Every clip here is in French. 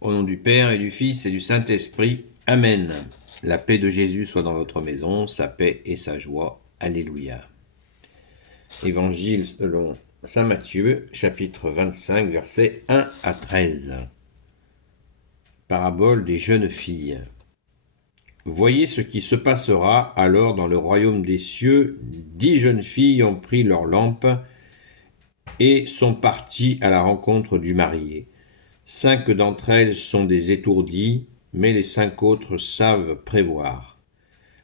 Au nom du Père et du Fils et du Saint-Esprit. Amen. La paix de Jésus soit dans votre maison, sa paix et sa joie. Alléluia. Évangile selon saint Matthieu, chapitre 25, versets 1 à 13. Parabole des jeunes filles. Voyez ce qui se passera alors dans le royaume des cieux. 10 jeunes filles ont pris leurs lampes et sont parties à la rencontre du marié. 5 d'entre elles sont des étourdies, mais les 5 autres savent prévoir.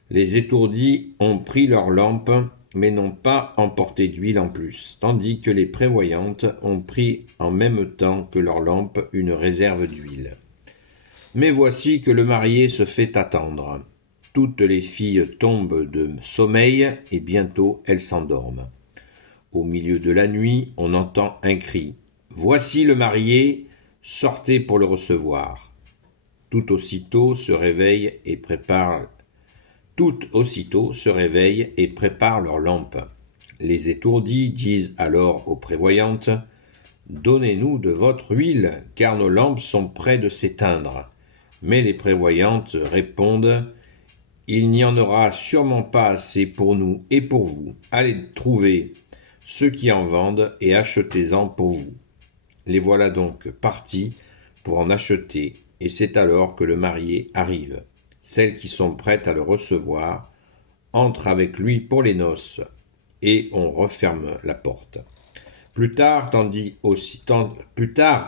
Les étourdies ont pris leurs lampes, mais n'ont pas emporté d'huile en plus, tandis que les prévoyantes ont pris en même temps que leurs lampes une réserve d'huile. Mais voici que le marié se fait attendre. Toutes les filles tombent de sommeil et bientôt elles s'endorment. Au milieu de la nuit, on entend un cri. « Voici le marié, sortez pour le recevoir. » Tout aussitôt se réveillent et préparent leurs lampes. Les étourdis disent alors aux prévoyantes : « Donnez-nous de votre huile, car nos lampes sont près de s'éteindre. » Mais les prévoyantes répondent : « Il n'y en aura sûrement pas assez pour nous et pour vous. Allez trouver ceux qui en vendent et achetez-en pour vous. » Les voilà donc partis pour en acheter, et c'est alors que le marié arrive. Celles qui sont prêtes à le recevoir entrent avec lui pour les noces, et on referme la porte. Plus tard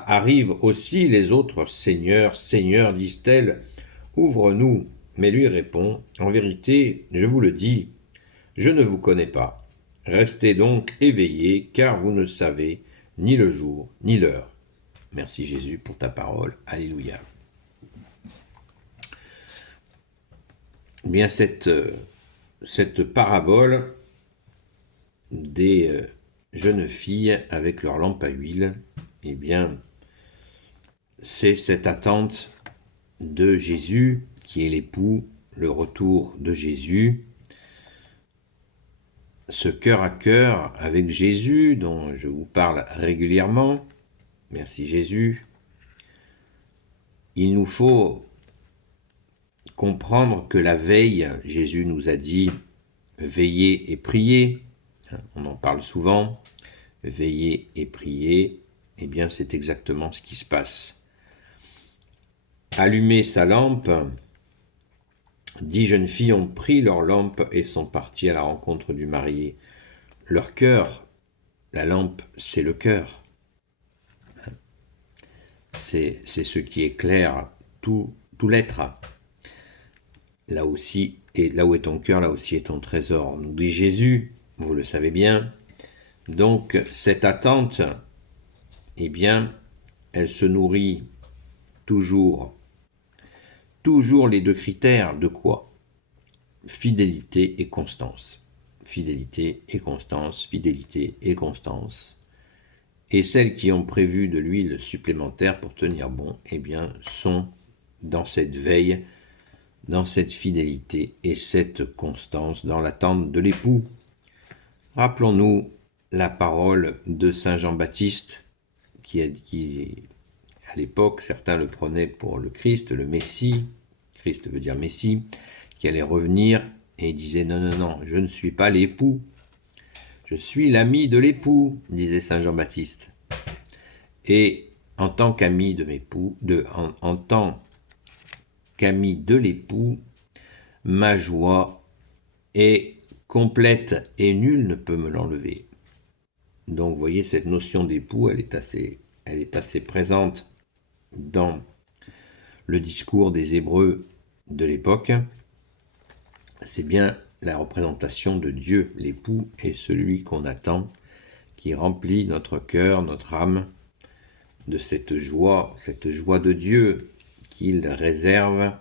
arrivent aussi les autres. « Seigneur, Seigneur, disent-elles, ouvre-nous. » Mais lui répond : « En vérité, je vous le dis, je ne vous connais pas. Restez donc éveillés, car vous ne savez ni le jour, ni l'heure. » Merci Jésus pour ta parole. Alléluia. Eh bien, cette parabole des jeunes filles avec leur lampe à huile, eh bien, c'est cette attente de Jésus qui est l'époux, le retour de Jésus, ce cœur à cœur avec Jésus dont je vous parle régulièrement. Merci Jésus. Il nous faut comprendre que la veille, Jésus nous a dit « veillez et priez ». On en parle souvent. Veiller et prier, eh bien c'est exactement ce qui se passe. Allumer sa lampe, 10 jeunes filles ont pris leur lampe et sont parties à la rencontre du marié. Leur cœur, la lampe, c'est le cœur. C'est ce qui éclaire tout l'être. Là aussi, et là où est ton cœur, là aussi est ton trésor, nous dit Jésus, vous le savez bien. Donc cette attente, eh bien, elle se nourrit toujours les 2 critères de quoi ? Fidélité et constance. Fidélité et constance, fidélité et constance. Et celles qui ont prévu de l'huile supplémentaire pour tenir bon, eh bien, sont dans cette veille, dans cette fidélité et cette constance, dans l'attente de l'époux. Rappelons-nous la parole de Saint Jean-Baptiste, qui à l'époque, certains le prenaient pour le Christ, le Messie, Christ veut dire Messie, qui allait revenir, et il disait « Non, je ne suis pas l'époux, je suis l'ami de l'époux », disait Saint Jean-Baptiste. Et en tant qu'ami de l'époux, ma joie est complète et nul ne peut me l'enlever. Donc vous voyez, cette notion d'époux, elle est assez présente dans le discours des Hébreux de l'époque. C'est bien la représentation de Dieu. L'époux est celui qu'on attend, qui remplit notre cœur, notre âme, de cette joie de Dieu qu'il réserve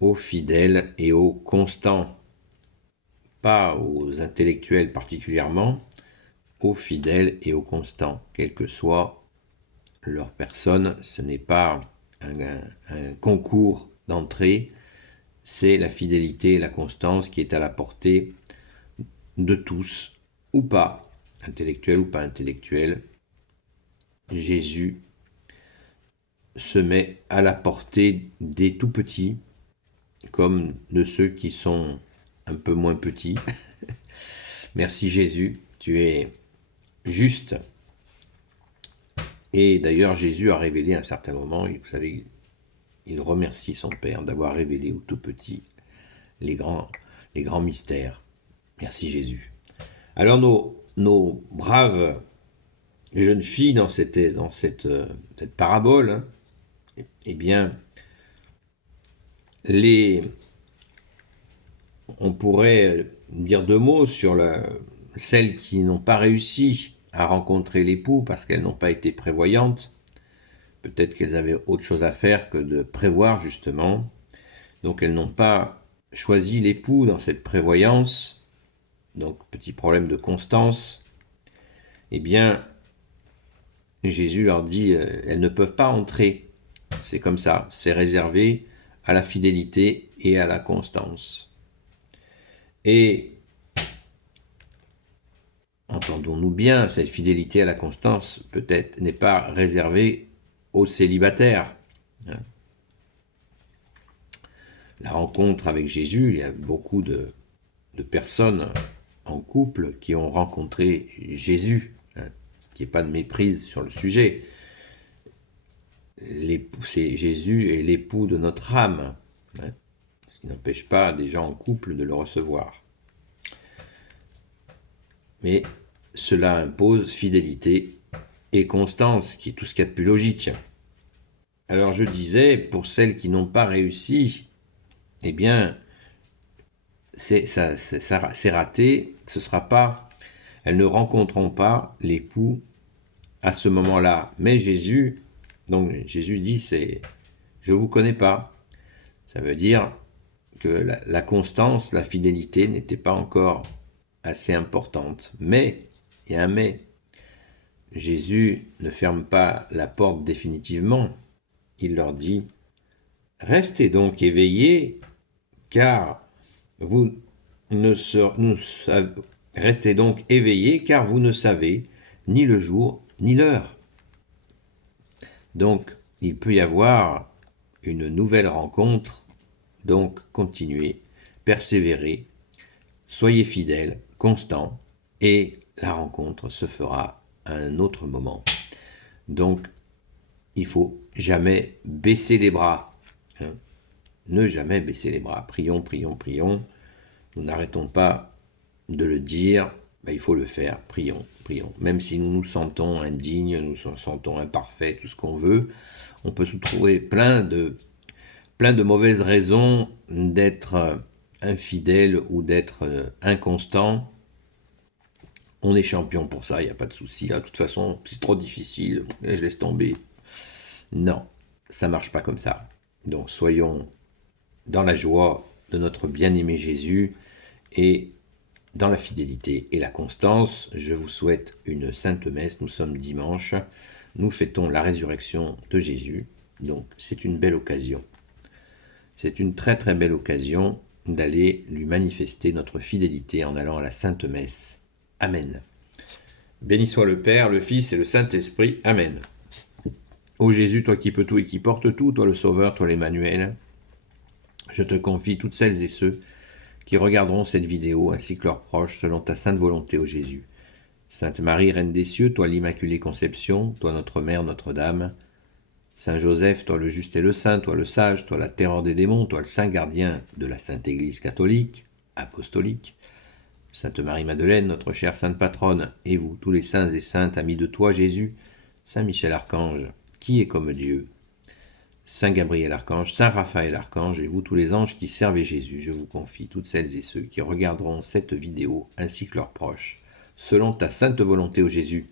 aux fidèles et aux constants, pas aux intellectuels particulièrement, aux fidèles et aux constants, quelle que soit leur personne. Ce n'est pas un concours d'entrée, c'est la fidélité et la constance qui est à la portée de tous, ou pas, intellectuel ou pas intellectuel. Jésus se met à la portée des tout petits, comme de ceux qui sont un peu moins petits. Merci Jésus, tu es juste. Et d'ailleurs, Jésus a révélé à un certain moment, vous savez, il remercie son Père d'avoir révélé aux tout petits les grands mystères. Merci Jésus. Alors nos braves jeunes filles dans cette parabole, hein, eh bien, on pourrait dire deux mots sur celles qui n'ont pas réussi à rencontrer l'époux parce qu'elles n'ont pas été prévoyantes. Peut-être qu'elles avaient autre chose à faire que de prévoir justement. Donc elles n'ont pas choisi l'époux dans cette prévoyance. Donc petit problème de constance. Eh bien, Jésus leur dit, elles ne peuvent pas entrer. C'est comme ça, c'est réservé à la fidélité et à la constance. Et entendons-nous bien, cette fidélité à la constance peut-être n'est pas réservée aux célibataires. La rencontre avec Jésus, il y a beaucoup de personnes en couple qui ont rencontré Jésus, qu'il n'y ait pas de méprise sur le sujet. C'est Jésus est l'époux de notre âme, ce qui n'empêche pas des gens en couple de le recevoir. Mais cela impose fidélité et constance, qui est tout ce qu'il y a de plus logique. Alors je disais, pour celles qui n'ont pas réussi, eh bien, c'est raté, ce sera pas, elles ne rencontreront pas l'époux à ce moment-là. Mais Jésus dit, je vous connais pas. Ça veut dire que la constance, la fidélité n'était pas encore assez importante. Mais, il y a un mais, Jésus ne ferme pas la porte définitivement. Il leur dit, restez donc éveillés, car vous ne restez donc éveillés, car vous ne savez ni le jour ni l'heure. Donc, il peut y avoir une nouvelle rencontre, donc continuez, persévérez, soyez fidèles, constants, et la rencontre se fera à un autre moment. Donc, il faut jamais baisser les bras. Ne jamais baisser les bras. Prions, prions, prions. Nous n'arrêtons pas de le dire, il faut le faire. Prions, prions. Même si nous nous sentons indignes, nous nous sentons imparfaits, tout ce qu'on veut, on peut se trouver plein de mauvaises raisons d'être infidèle ou d'être inconstant. On est champion pour ça, il n'y a pas de souci. De toute façon, c'est trop difficile, je laisse tomber. Non, ça ne marche pas comme ça. Donc soyons dans la joie de notre bien-aimé Jésus et dans la fidélité et la constance. Je vous souhaite une sainte messe. Nous sommes dimanche. Nous fêtons la résurrection de Jésus. Donc c'est une belle occasion. C'est une très très belle occasion d'aller lui manifester notre fidélité en allant à la sainte messe. Amen. Béni soit le Père, le Fils et le Saint-Esprit. Amen. Ô Jésus, toi qui peux tout et qui portes tout, toi le Sauveur, toi l'Emmanuel, je te confie toutes celles et ceux qui regarderont cette vidéo ainsi que leurs proches selon ta sainte volonté, ô Jésus. Sainte Marie, Reine des cieux, toi l'Immaculée Conception, toi notre Mère, Notre-Dame, Saint Joseph, toi le juste et le saint, toi le sage, toi la terreur des démons, toi le saint gardien de la Sainte Église catholique, apostolique, Sainte Marie-Madeleine, notre chère sainte patronne, et vous, tous les saints et saintes, amis de toi, Jésus, Saint Michel Archange, qui est comme Dieu, Saint Gabriel Archange, Saint Raphaël Archange, et vous, tous les anges qui servent Jésus, je vous confie toutes celles et ceux qui regarderont cette vidéo, ainsi que leurs proches, selon ta sainte volonté, ô Jésus.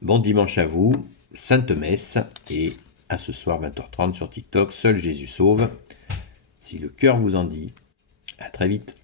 Bon dimanche à vous, sainte messe, et à ce soir 20h30 sur TikTok, seul Jésus sauve. Si le cœur vous en dit, à très vite.